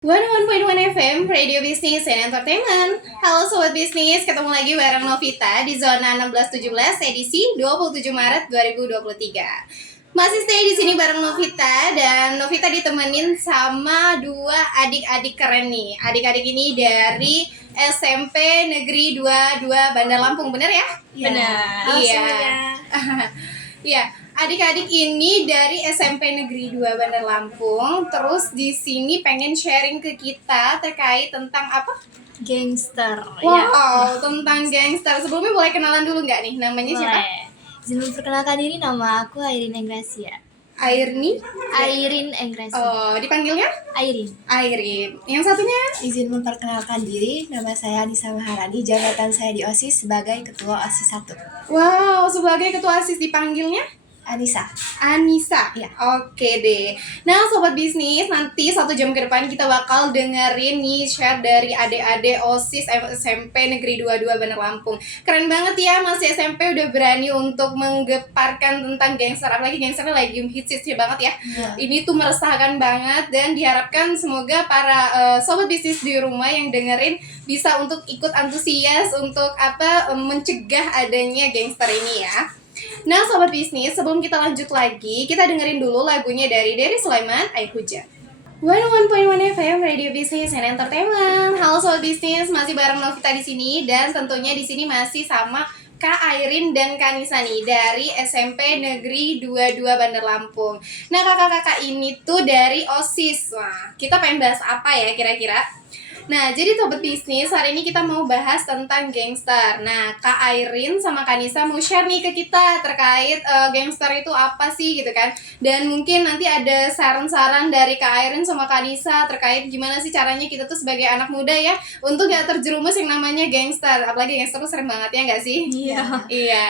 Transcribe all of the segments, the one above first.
101.1 FM, Radio Bisnis and Entertainment. Halo Sobat Bisnis, ketemu lagi bareng Novita di Zona 1617 edisi 27 Maret 2023. Masih stay di sini bareng Novita, dan Novita ditemenin sama dua adik-adik keren nih. Adik-adik ini dari SMP Negeri 22 Bandar Lampung, bener ya? Benar. Iya. Iya, adik-adik ini dari SMP Negeri 2 Bandar Lampung. Terus di sini pengen sharing ke kita terkait tentang apa? Gangster. Wow, tentang gangster. Sebelumnya boleh kenalan dulu nggak nih? Namanya siapa? Izin memperkenalkan diri, nama aku Airin Enggracia. Airni? Airin Enggracia. Oh, dipanggilnya? Airin. Airin. Yang satunya? Izin memperkenalkan diri, nama saya Anissa Maharani, jabatan saya di OSIS sebagai Ketua OSIS 1. Wow, sebagai ketua OSIS dipanggilnya? Anissa. Anissa. Ya. Oke deh. Nah, Sobat Bisnis, nanti 1 jam ke depan kita bakal dengerin nih share dari adik-adik OSIS SMP Negeri 22 Bandar Lampung. Keren banget ya, masih SMP udah berani untuk menggeparkan tentang gangster. Apalagi gangsternya lagi hits-hitsnya banget ya. Ini tuh meresahkan banget, dan diharapkan semoga para Sobat Bisnis di rumah yang dengerin bisa untuk ikut antusias untuk mencegah adanya gangster ini ya. Nah Sobat Bisnis, sebelum kita lanjut lagi, kita dengerin dulu lagunya dari Dery Sulaiman, Air Hujan. 101.1 FM, Radio Business and Entertainment. Halo Sobat Bisnis, masih bareng Novita di sini, dan tentunya di sini masih sama Kak Airin dan Kak Nisa nih dari SMP Negeri 22 Bandar Lampung. Nah kakak-kakak ini tuh dari OSIS. Wah, kita pengen bahas apa ya kira-kira? Nah, jadi Sobat Bisnis, hari ini kita mau bahas tentang gangster. Nah, Kak Airin sama Kak Nisa mau share nih ke kita terkait gangster itu apa sih gitu kan. Dan mungkin nanti ada saran-saran dari Kak Airin sama Kak Nisa terkait gimana sih caranya kita tuh sebagai anak muda ya untuk gak terjerumus yang namanya gangster. Apalagi gangster tuh serem banget ya gak sih? Iya. Iya.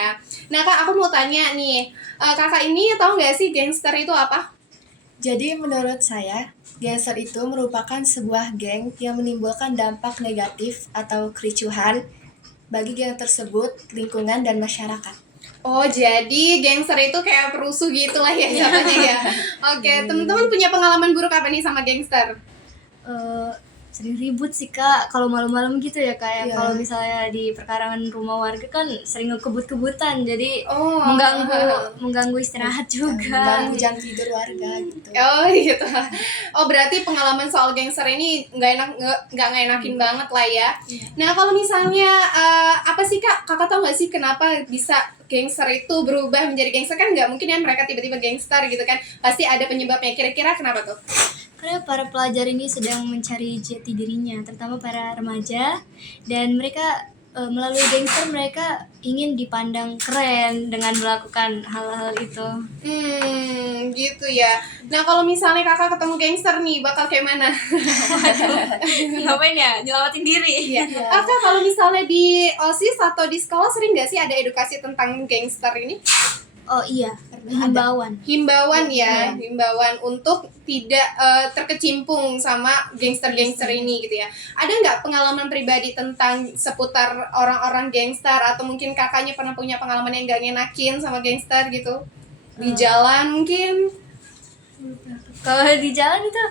Nah Kak, aku mau tanya nih, kakak ini tahu gak sih gangster itu apa? Jadi menurut saya, gangster itu merupakan sebuah geng yang menimbulkan dampak negatif atau kericuhan bagi geng tersebut, lingkungan, dan masyarakat. Oh, jadi gangster itu kayak perusuh gitu lah ya jatuhnya ya. Oke, teman-teman punya pengalaman buruk apa nih sama gangster? Sering ribut sih Kak, kalau malam-malam gitu ya kayak Iya. kalau misalnya di perkarangan rumah warga kan sering ngebut-kebutan, jadi Oh, mengganggu istirahat juga. Ganggu jam tidur warga gitu. Oh gitu. Oh berarti pengalaman soal gangster ini nggak enakin banget lah ya. Nah kalau misalnya apa sih Kak? Kakak tahu nggak sih kenapa bisa gangster itu berubah menjadi gangster? Kan nggak mungkin ya mereka tiba-tiba gangster gitu kan. Pasti ada penyebabnya. Kira-kira kenapa tuh? Karena para pelajar ini sedang mencari jati dirinya, terutama para remaja, dan mereka melalui gangster mereka ingin dipandang keren dengan melakukan hal-hal itu. Gitu ya. Nah kalau misalnya kakak ketemu gangster nih, bakal kayak mana? Ngapain ya? Nyelamatin diri. Iya. Kakak kalau misalnya di OSIS atau di sekolah sering nggak sih ada edukasi tentang gangster ini? Oh iya, himbauan. Himbauan ya, himbauan untuk tidak terkecimpung sama gangster-gangster ini gitu ya. Ada nggak pengalaman pribadi tentang seputar orang-orang gangster, atau mungkin kakaknya pernah punya pengalaman yang nggak ngenakin sama gangster gitu? Di jalan mungkin? Kalau di jalan itu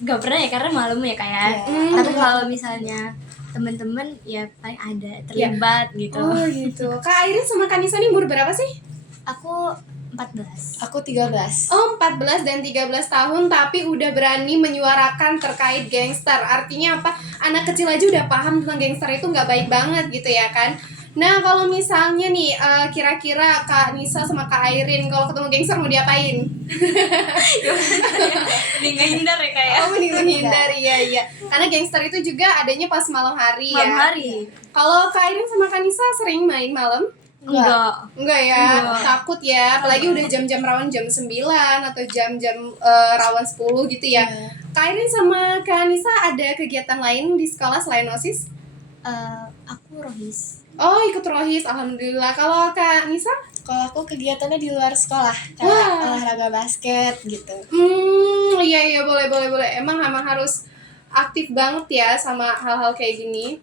nggak pernah ya, karena malam ya kayak. Tapi kalau misalnya teman-teman ya paling ada terlibat gitu. Oh gitu. Kak Airin sama Kak Nisa nih umur berapa sih? Aku 14. Aku 13. Oh 14 dan 13 tahun tapi udah berani menyuarakan terkait gangster. Artinya apa? Anak kecil aja udah paham tentang gangster itu nggak baik banget gitu ya kan. Nah kalau misalnya nih kira-kira Kak Nisa sama Kak Airin kalau ketemu gangster mau diapain? Mending ngehindar ya kayak. Oh mending menghindari ya. Karena gangster itu juga adanya pas malam hari ya. Malam hari. Kalau Kak Airin sama Kak Nisa sering main malam? Enggak ya, takut ya, apalagi udah jam-jam rawan jam 9 atau jam-jam rawan 10 gitu ya. Kak Airin sama Kak Nisa ada kegiatan lain di sekolah selain OSIS? Aku rohis. Oh ikut rohis, alhamdulillah. Kalau Kak Nisa? Kalau aku kegiatannya di luar sekolah, kayak olahraga basket gitu. Iya boleh. Emang harus aktif banget ya sama hal-hal kayak gini.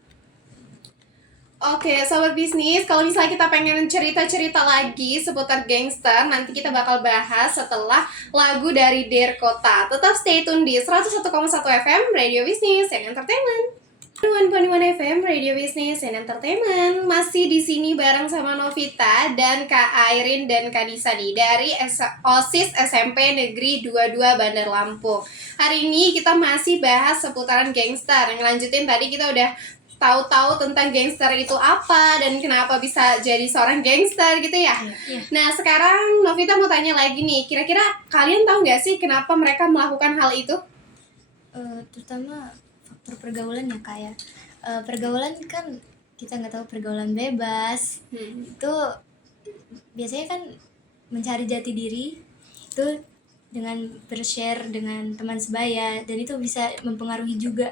Oke, sobat bisnis, kalau misalnya kita pengen cerita-cerita lagi seputar gangster, nanti kita bakal bahas setelah lagu dari Dear Kota. Tetap stay tune di 101,1 FM Radio Bisnis and Entertainment. 101.1 FM Radio Bisnis and Entertainment. Masih di sini bareng sama Novita dan Kak Airin dan Kak Nisa nih dari OSIS SMP Negeri 22 Bandar Lampung. Hari ini kita masih bahas seputaran gangster. Ngelanjutin tadi kita udah tahu-tahu tentang gangster itu apa dan kenapa bisa jadi seorang gangster gitu ya. Iya. Nah sekarang Novita mau tanya lagi nih, kira-kira kalian tahu nggak sih kenapa mereka melakukan hal itu? Terutama faktor pergaulan ya Kak ya. Pergaulan kan kita nggak tahu, pergaulan bebas itu biasanya kan mencari jati diri itu dengan bershare dengan teman sebaya, dan itu bisa mempengaruhi juga.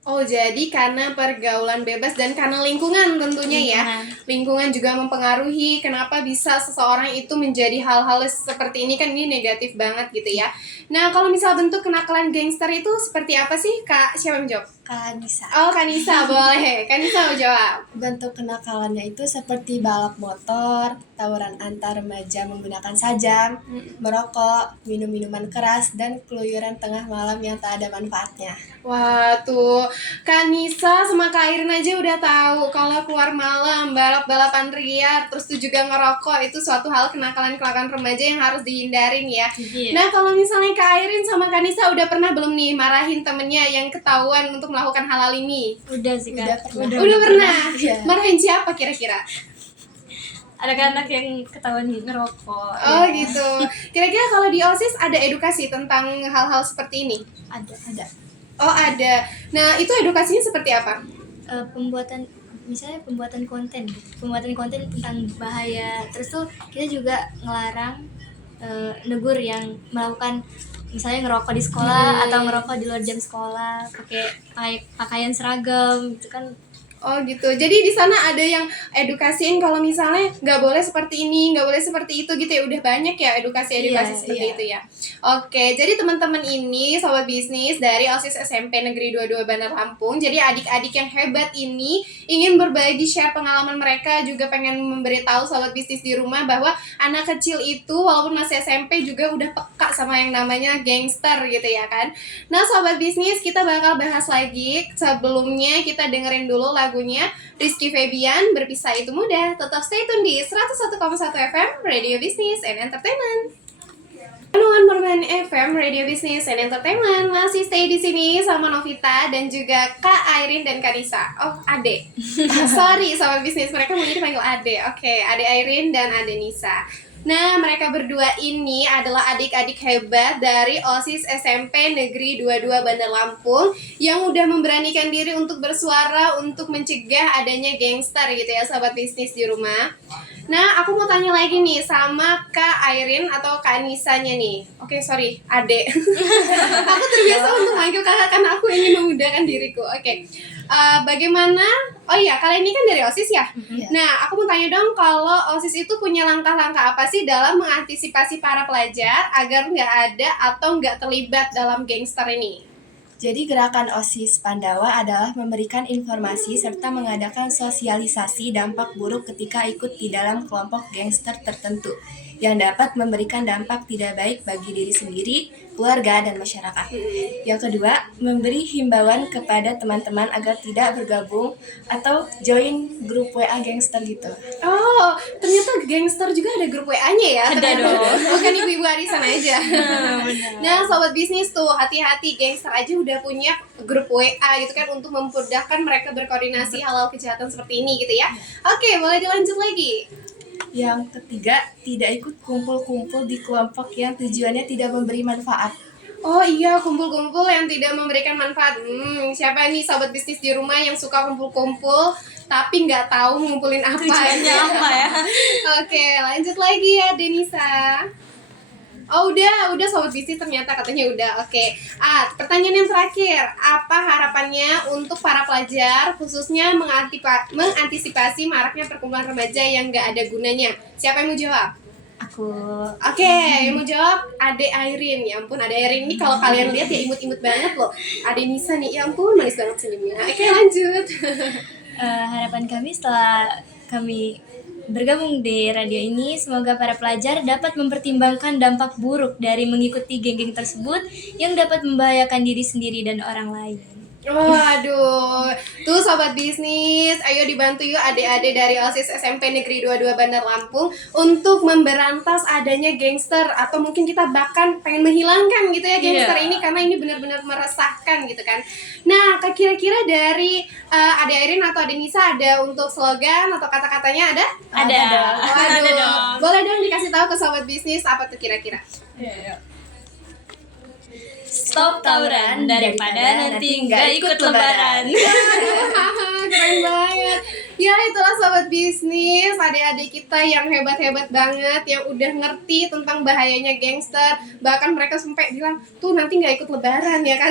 Oh, jadi karena pergaulan bebas dan karena lingkungan tentunya ya. Lingkungan juga mempengaruhi kenapa bisa seseorang itu menjadi hal-hal seperti ini, kan ini negatif banget gitu ya. Nah, kalau misal bentuk kenakalan gangster itu seperti apa sih, Kak? Siapa yang jawab? Kak Nisa. Oh, Kak Nisa, boleh. Kak Nisa mau jawab. Bentuk kenakalannya itu seperti balap motor, tawuran antar remaja menggunakan sajam, merokok, minum minuman keras, dan keluyuran tengah malam yang tak ada manfaatnya. Wah, tuh Kak Nisa sama Kak Airin aja udah tahu kalau keluar malam, balap-balapan liar, terus tuh juga ngerokok, itu suatu hal kenakalan-kenakalan remaja yang harus dihindarin ya. Iya. Nah, kalau misalnya Kak Airin sama Kak Nisa udah pernah belum nih marahin temennya yang ketahuan untuk melakukan hal-hal ini? Udah sih Kak. Udah pernah. Udah pernah? Iya. Marahin siapa kira-kira? Ada kan anak yang ketahuan ngerokok. Oh gitu. Kira-kira kalau di OSIS ada edukasi tentang hal-hal seperti ini? Ada. Oh ada. Nah itu edukasinya seperti apa? Misalnya pembuatan konten tentang bahaya. Terus tuh kita juga ngelarang negur yang melakukan misalnya ngerokok di sekolah atau ngerokok di luar jam sekolah, pakai pakaian seragam gitu kan. Oh gitu. Jadi di sana ada yang edukasiin kalau misalnya nggak boleh seperti ini, nggak boleh seperti itu gitu ya. Udah banyak ya edukasi seperti itu ya. Oke, jadi teman-teman ini sobat bisnis dari OSIS SMP Negeri 22 Bandar Lampung. Jadi adik-adik yang hebat ini ingin berbagi share pengalaman mereka, juga pengen memberitahu sobat bisnis di rumah bahwa anak kecil itu walaupun masih SMP juga udah peka sama yang namanya gangster gitu ya kan. Nah, sobat bisnis, kita bakal bahas lagi. Sebelumnya kita dengerin dulu lagunya Rizky Febian, Berpisah Itu Mudah. Tetap stay tune di 101,1 FM Radio Business and Entertainment. 101.1 FM Radio Business and Entertainment. Masih stay di sini sama Novita dan juga Kak Airin dan Kak Nisa. Oh, Ade. Sorry sobat bisnis, mereka maunya dipanggil Ade. Oke, Ade Airin dan Ade Nisa. Nah, mereka berdua ini adalah adik-adik hebat dari OSIS SMP Negeri 22 Bandar Lampung yang udah memberanikan diri untuk bersuara untuk mencegah adanya gangster gitu ya, sahabat bisnis di rumah. Nah, aku mau tanya lagi nih sama Kak Airin atau Kak Nisanya nih. Oke, sorry, Ade. Aku terbiasa untuk manggil kakak karena aku ingin memudahkan diriku. Oke. Bagaimana? Oh iya, kalian ini kan dari OSIS ya? Nah, aku mau tanya dong, kalau OSIS itu punya langkah-langkah apa sih dalam mengantisipasi para pelajar agar nggak ada atau nggak terlibat dalam gangster ini? Jadi gerakan OSIS Pandawa adalah memberikan informasi serta mengadakan sosialisasi dampak buruk ketika ikut di dalam kelompok gangster tertentu yang dapat memberikan dampak tidak baik bagi diri sendiri, keluarga, dan masyarakat. Yang kedua, memberi himbauan kepada teman-teman agar tidak bergabung atau join grup WA gangster gitu. Oh, ternyata gangster juga ada grup WA-nya ya? Ada ternyata. dong. Bukan ibu-ibu arisan aja. Nah, sobat bisnis tuh, hati-hati, gangster aja udah punya grup WA gitu kan untuk memudahkan mereka berkoordinasi hal-hal kejahatan seperti ini gitu ya. Oke, boleh dilanjut lagi. Yang ketiga, tidak ikut kumpul-kumpul di kelompok yang tujuannya tidak memberi manfaat. Oh iya, kumpul-kumpul yang tidak memberikan manfaat. Siapa nih sobat bisnis di rumah yang suka kumpul-kumpul tapi nggak tahu ngumpulin apa? Tujuannya apa ya? Oke, lanjut lagi ya Denisa. Oh udah sobat bisnis ternyata katanya udah. Oke. Pertanyaan yang terakhir, apa harapannya untuk para pelajar khususnya mengantisipasi maraknya perkumpulan remaja yang nggak ada gunanya? Siapa yang mau jawab? Aku. Oke, yang mau jawab Ade Airin. Ya ampun, Ade Airin ini kalau kalian lihat ya imut-imut banget loh. Ade Nisa nih, ya ampun manis banget senyumnya. Oke, lanjut. Harapan kami setelah kami bergabung di radio ini, semoga para pelajar dapat mempertimbangkan dampak buruk dari mengikuti geng-geng tersebut yang dapat membahayakan diri sendiri dan orang lain. Waduh, tuh sobat bisnis, ayo dibantu yuk adik-adik dari OSIS SMP Negeri 22 Bandar Lampung untuk memberantas adanya gangster, atau mungkin kita bahkan pengen menghilangkan gitu ya gangster ini, karena ini benar-benar meresahkan gitu kan. Nah, kira-kira dari Ade Airin atau Ade Nisa ada untuk slogan atau kata-katanya ada? Ada. Waduh, Ada dong. boleh dong dikasih tahu ke sobat bisnis apa tuh kira-kira? Stop tawuran daripada nanti nggak ikut lebaran. Keren banget. Ya itulah sobat bisnis, adik-adik kita yang hebat-hebat banget, yang udah ngerti tentang bahayanya gangster. Bahkan mereka sampai bilang, tuh nanti nggak ikut lebaran ya kan.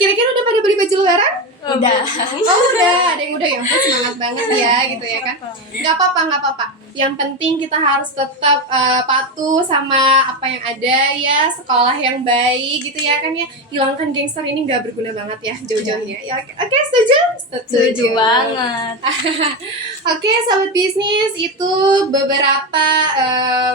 Kira-kira udah pada beli baju lebaran? Udah. Oh udah, ada yang udah, ya ampun semangat banget ya gitu ya kan. Nggak apa-apa. Yang penting kita harus tetap patuh sama apa yang ada ya, sekolah yang baik gitu ya kan ya. Hilangkan gangster ini nggak berguna banget ya jauh-jauhnya. Ya, oke, setuju? Setuju banget. Oke, sahabat bisnis, itu beberapa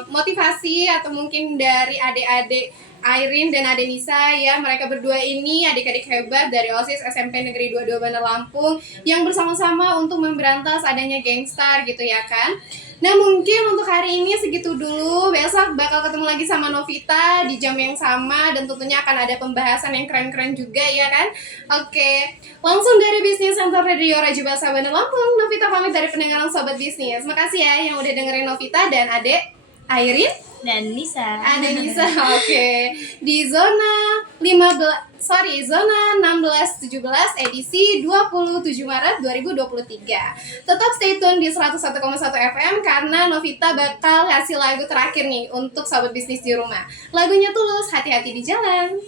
motivasi atau mungkin dari adik-adik Airin dan Ade Nisa ya. Mereka berdua ini adik-adik hebat dari OSIS SMP Negeri 22 Bandar Lampung yang bersama-sama untuk memberantas adanya gangster gitu ya kan. Nah mungkin untuk hari ini segitu dulu. Besok bakal ketemu lagi sama Novita di jam yang sama, dan tentunya akan ada pembahasan yang keren-keren juga ya kan. Oke, langsung dari Bisnis Center Radio Raja Basa Bandar Lampung, Novita pamit dari pendengaran Sobat Bisnis. Makasih ya yang udah dengerin Novita dan Ade Airin Dan Nisa. ada Nisa. Oke. Di zona 16-17 edisi 27 Maret 2023. Tetap stay tune di 101,1 FM karena Novita bakal kasih lagu terakhir nih untuk sobat bisnis di rumah. Lagunya Tulus, Hati-hati di Jalan.